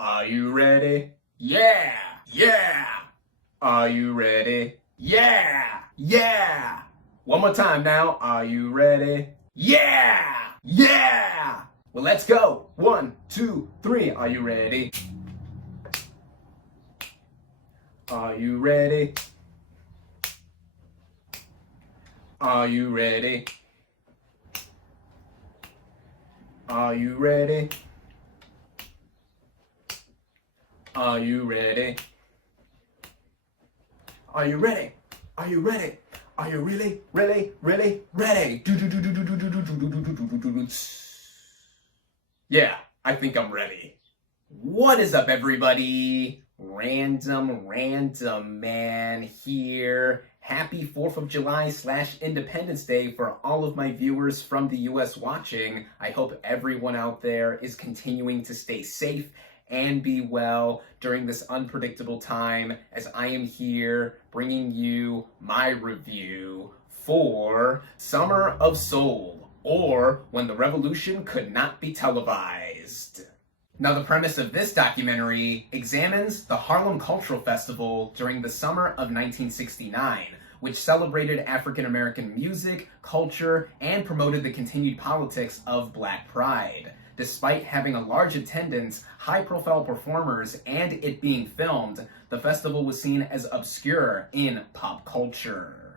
Are you ready? Yeah! Yeah! Are you ready? Yeah! Yeah! One more time now. Are you ready? Yeah! Yeah! Well, let's go. 1, 2, 3. Are you ready? Are you ready? Are you ready? Are you ready? Are you ready? Are you ready? Are you ready? Are you really, really, really ready? Yeah, I think I'm ready. What is up, everybody? Random Man here. Happy 4th of July / Independence Day for all of my viewers from the US watching. I hope everyone out there is continuing to stay safe and be well during this unpredictable time, as I am here bringing you my review for Summer of Soul, or When the Revolution Could Not Be Televised. Now, the premise of this documentary examines the Harlem Cultural Festival during the summer of 1969, which celebrated African American music, culture, and promoted the continued politics of Black Pride. Despite having a large attendance, high-profile performers, and it being filmed, the festival was seen as obscure in pop culture.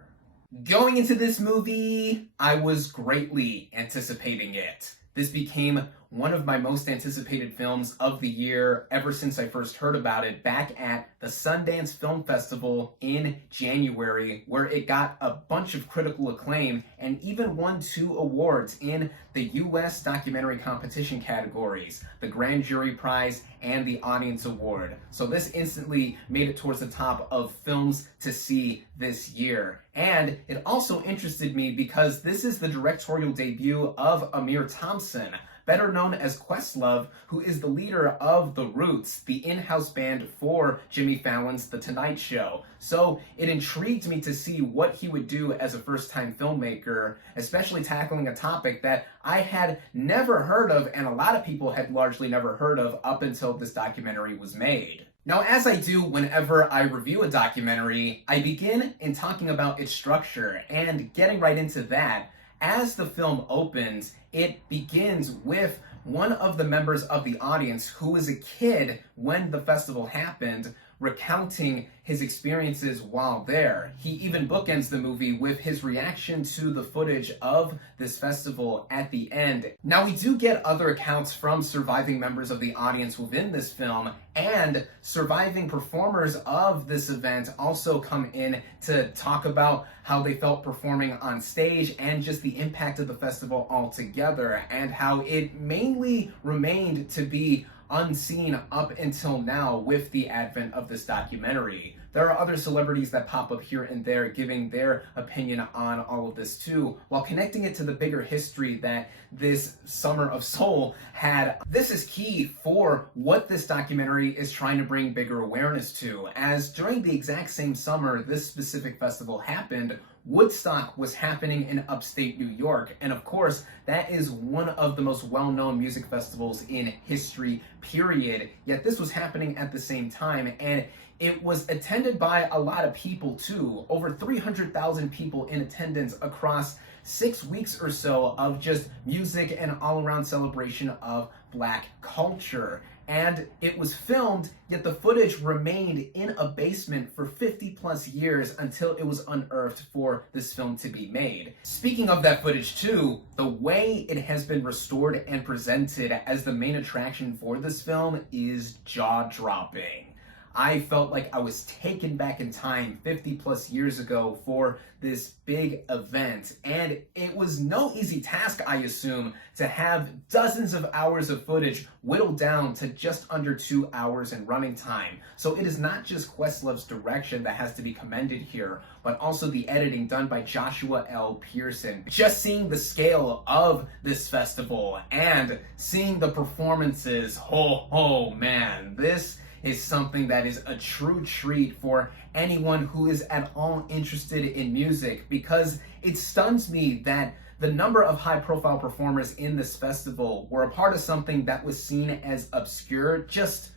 Going into this movie, I was greatly anticipating it. This became one of my most anticipated films of the year ever since I first heard about it back at the Sundance Film Festival in January, where it got a bunch of critical acclaim and even won 2 awards in the US documentary competition categories, the Grand Jury Prize and the Audience Award. So this instantly made it towards the top of films to see this year. And it also interested me because this is the directorial debut of Amir Thompson, better known as Questlove, who is the leader of The Roots, the in-house band for Jimmy Fallon's The Tonight Show. So it intrigued me to see what he would do as a first-time filmmaker, especially tackling a topic that I had never heard of and a lot of people had largely never heard of up until this documentary was made. Now, as I do whenever I review a documentary, I begin in talking about its structure, and getting right into that, as the film opens, it begins with one of the members of the audience who was a kid when the festival happened, recounting his experiences while there. He even bookends the movie with his reaction to the footage of this festival at the end. Now, we do get other accounts from surviving members of the audience within this film, and surviving performers of this event also come in to talk about how they felt performing on stage and just the impact of the festival altogether, and how it mainly remained to be unseen up until now with the advent of this documentary. There are other celebrities that pop up here and there giving their opinion on all of this too, while connecting it to the bigger history that this Summer of Soul had. This is key for what this documentary is trying to bring bigger awareness to, as during the exact same summer this specific festival happened, Woodstock was happening in upstate New York, and of course, that is one of the most well-known music festivals in history, period. Yet this was happening at the same time, and it was attended by a lot of people too. Over 300,000 people in attendance across 6 weeks or so of just music and all-around celebration of Black culture. And it was filmed, yet the footage remained in a basement for 50+ years until it was unearthed for this film to be made. Speaking of that footage too, the way it has been restored and presented as the main attraction for this film is jaw-dropping. I felt like I was taken back in time 50+ years ago for this big event, and it was no easy task, I assume, to have dozens of hours of footage whittled down to just under 2 hours in running time. So it is not just Questlove's direction that has to be commended here, but also the editing done by Joshua L. Pearson. Just seeing the scale of this festival and seeing the performances, oh man, this is something that is a true treat for anyone who is at all interested in music, because it stuns me that the number of high-profile performers in this festival were a part of something that was seen as obscure just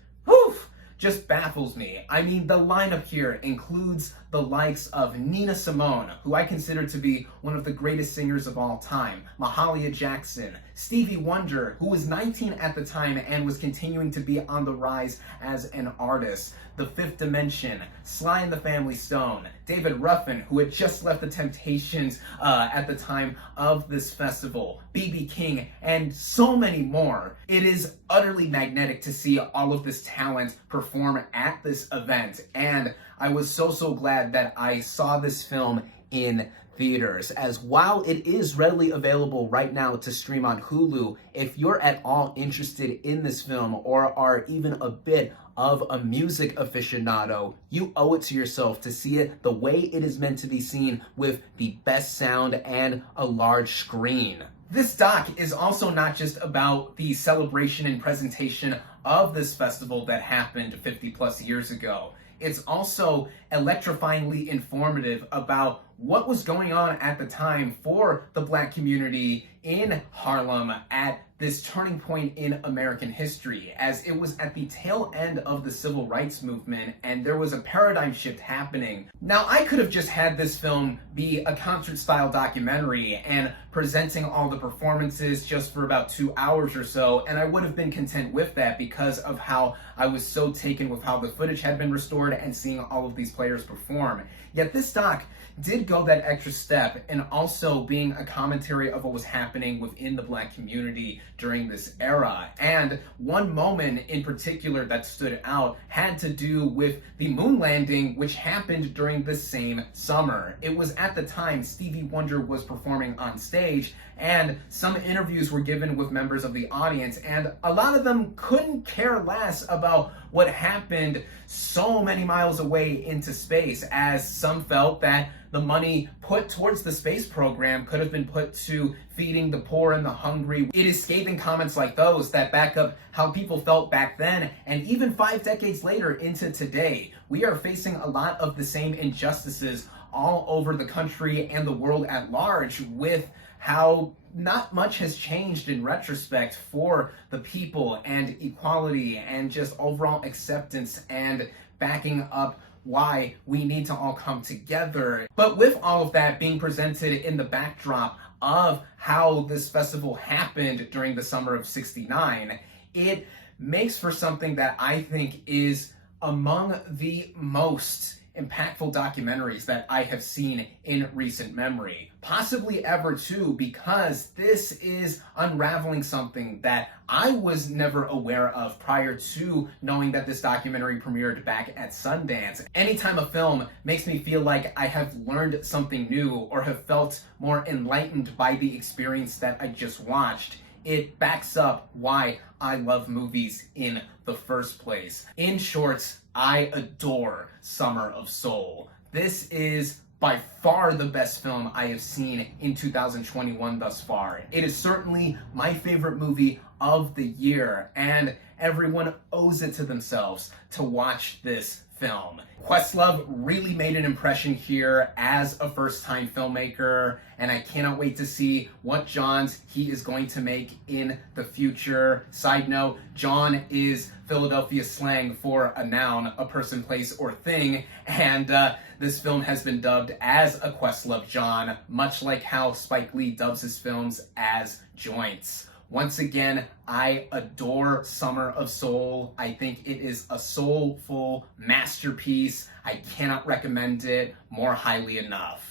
just baffles me. I mean, the lineup here includes the likes of Nina Simone, who I consider to be one of the greatest singers of all time, Mahalia Jackson, Stevie Wonder, who was 19 at the time and was continuing to be on the rise as an artist, The Fifth Dimension, Sly and the Family Stone, David Ruffin, who had just left the Temptations at the time of this festival, B.B. King, and so many more. It is utterly magnetic to see all of this talent perform at this event, and I was so glad that I saw this film in theaters, as while it is readily available right now to stream on Hulu, if you're at all interested in this film or are even a bit of a music aficionado, you owe it to yourself to see it the way it is meant to be seen, with the best sound and a large screen. This doc is also not just about the celebration and presentation of this festival that happened 50 plus years ago. It's also electrifyingly informative about what was going on at the time for the Black community in Harlem at this turning point in American history, as it was at the tail end of the civil rights movement and there was a paradigm shift happening. Now, I could have just had this film be a concert-style documentary and presenting all the performances just for about 2 hours or so, and I would have been content with that because of how I was so taken with how the footage had been restored and seeing all of these players perform. Yet this doc did go that extra step in also being a commentary of what was happening within the Black community during this era. And one moment in particular that stood out had to do with the moon landing, which happened during the same summer. It was at the time Stevie Wonder was performing on stage, and some interviews were given with members of the audience, and a lot of them couldn't care less about what happened so many miles away into space, as some felt that the money put towards the space program could have been put to feeding the poor and the hungry. It is scathing comments like those that back up how people felt back then, and even 5 decades later into today, we are facing a lot of the same injustices all over the country and the world at large, with how not much has changed in retrospect for the people and equality and just overall acceptance and backing up why we need to all come together. But with all of that being presented in the backdrop of how this festival happened during the summer of '69, it makes for something that I think is among the most impactful documentaries that I have seen in recent memory. Possibly ever too, because this is unraveling something that I was never aware of prior to knowing that this documentary premiered back at Sundance. Anytime a film makes me feel like I have learned something new or have felt more enlightened by the experience that I just watched, it backs up why I love movies in the first place. In short, I adore Summer of Soul. This is by far the best film I have seen in 2021 thus far. It is certainly my favorite movie of the year, and everyone owes it to themselves to watch this film. Questlove really made an impression here as a first-time filmmaker, and I cannot wait to see what Johns he is going to make in the future. Side note, John is Philadelphia slang for a noun, a person, place, or thing, and this film has been dubbed as a Questlove John, much like how Spike Lee dubs his films as joints. Once again, I adore Summer of Soul. I think it is a soulful masterpiece. I cannot recommend it more highly enough.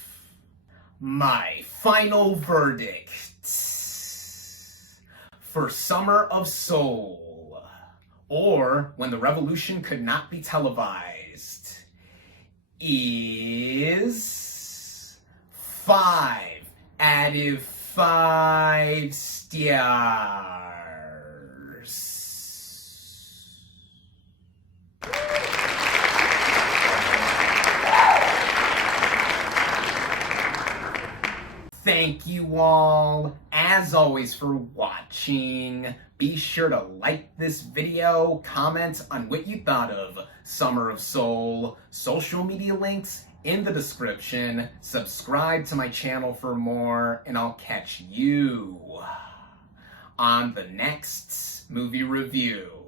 My final verdict for Summer of Soul, or When the Revolution Could Not Be Televised, is 5 out of 5 stars. Thank you all, as always, for watching. Be sure to like this video, comment on what you thought of Summer of Soul, social media links in the description, subscribe to my channel for more, and I'll catch you on the next movie review.